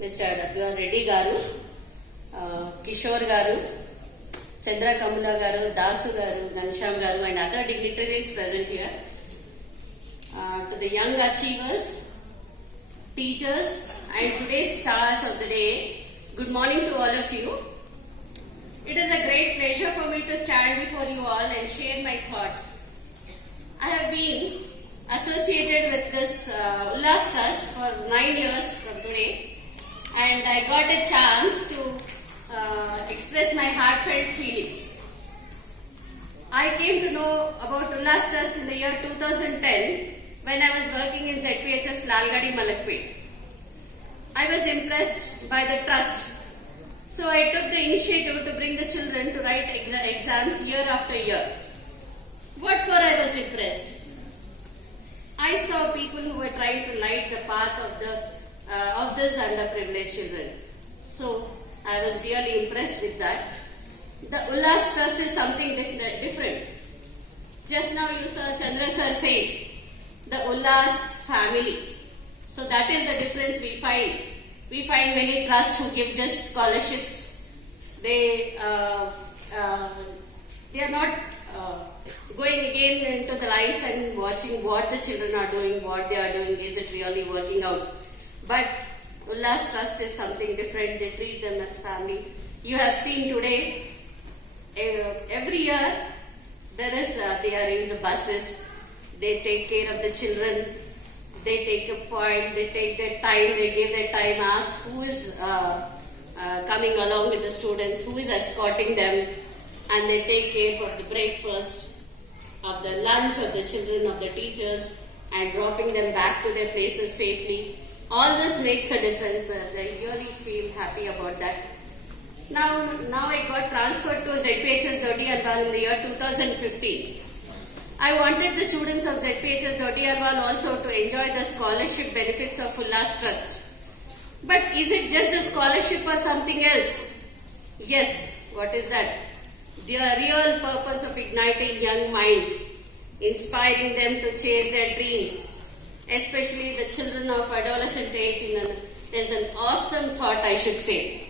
Mr. W.R. Reddy Garu, Kishore Garu, Chandra Kamula Garu, Dasu Garu, Gansham Garu and other dignitaries present here. To the young achievers, teachers and today's stars of the day, good morning to all of you. It is a great pleasure for me to stand before you all and share my thoughts. I have been associated with this Ullas Trust for 9 years from today, and I got a chance to express my heartfelt feelings. I came to know about Ullas Trust in the year 2010 when I was working in ZPHS Lalgadi Malakpet. I was impressed by the trust, so I took the initiative to bring the children to write exams year after year. What for I was impressed? I saw people who were trying to light the path of these underprivileged children. So I was really impressed with that. The Ullas Trust is something different. Just now you saw Chandra sir say the Ullas family. So that is the difference we find. We find many trusts who give just scholarships. They are not going again into the lives and watching what the children are doing, what they are doing, is it really working out. But Ullas Trust is something different. They treat them as family. You have seen today, every year they arrange the buses, they take care of the children, they take a point, they take their time, they give their time, ask who is coming along with the students, who is escorting them, and they take care of the breakfast, of the lunch of the children, of the teachers, and dropping them back to their places safely. All this makes a difference. I really feel happy about that. Now I got transferred to ZPHS Doddi Alwal in the year 2015. I wanted the students of ZPHS Doddi Alwal also to enjoy the scholarship benefits of Ullas Trust. But is it just a scholarship or something else? Yes, what is that? The real purpose of igniting young minds, inspiring them to chase their dreams, especially the children of adolescent age, is an awesome thought, I should say.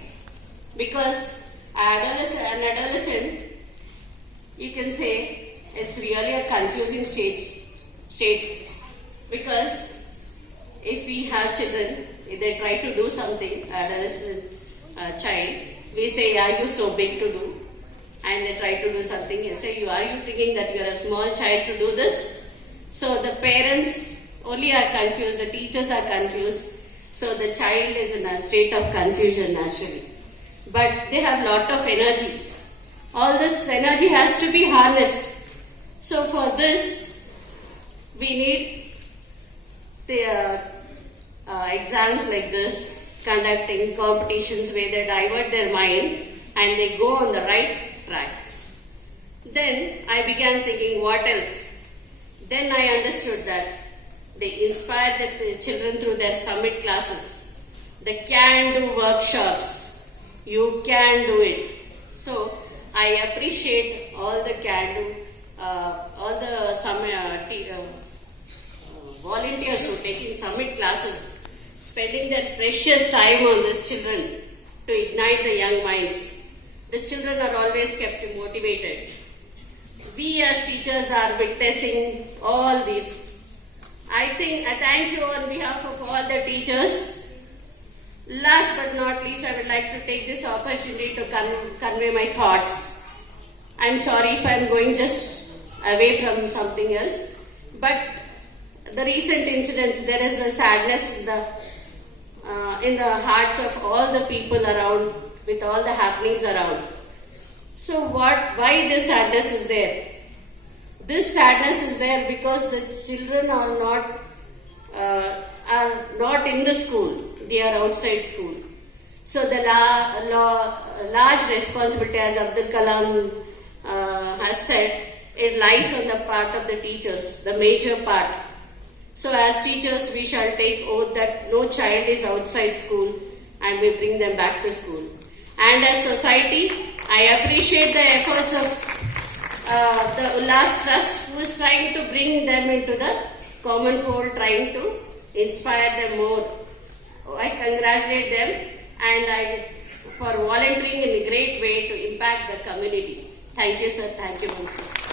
Because an adolescent, you can say, it's really a confusing state. Because if we have children, if they try to do something, adolescent child, we say, are you so big to do? And they try to do something, you say, are you thinking that you are a small child to do this? So the parents only are confused, the teachers are confused, so the child is in a state of confusion naturally. But they have lot of energy. All this energy has to be harnessed. So for this, we need the exams like this, conducting competitions where they divert their mind and they go on the right track. Then I began thinking, what else? Then I understood that they inspire the children through their summit classes, the can-do workshops. You can do it. So I appreciate all the can-do, all the volunteers who are taking summit classes, spending their precious time on these children to ignite the young minds. The children are always kept motivated. We as teachers are witnessing all this. I thank you on behalf of all the teachers. Last but not least, I would like to take this opportunity to convey my thoughts. I'm sorry if I'm going just away from something else, but the recent incidents, there is a sadness in the hearts of all the people around, with all the happenings around. So why this sadness is there? This sadness is there because the children are not in the school, they are outside school. So the large responsibility, as Abdul Kalam has said, it lies on the part of the teachers, the major part. So as teachers, we shall take oath that no child is outside school and we bring them back to school. And as society, I appreciate the efforts of the Ullas Trust, who is trying to bring them into the common fold, trying to inspire them more. I congratulate them and for volunteering in a great way to impact the community. Thank you, sir. Thank you, sir.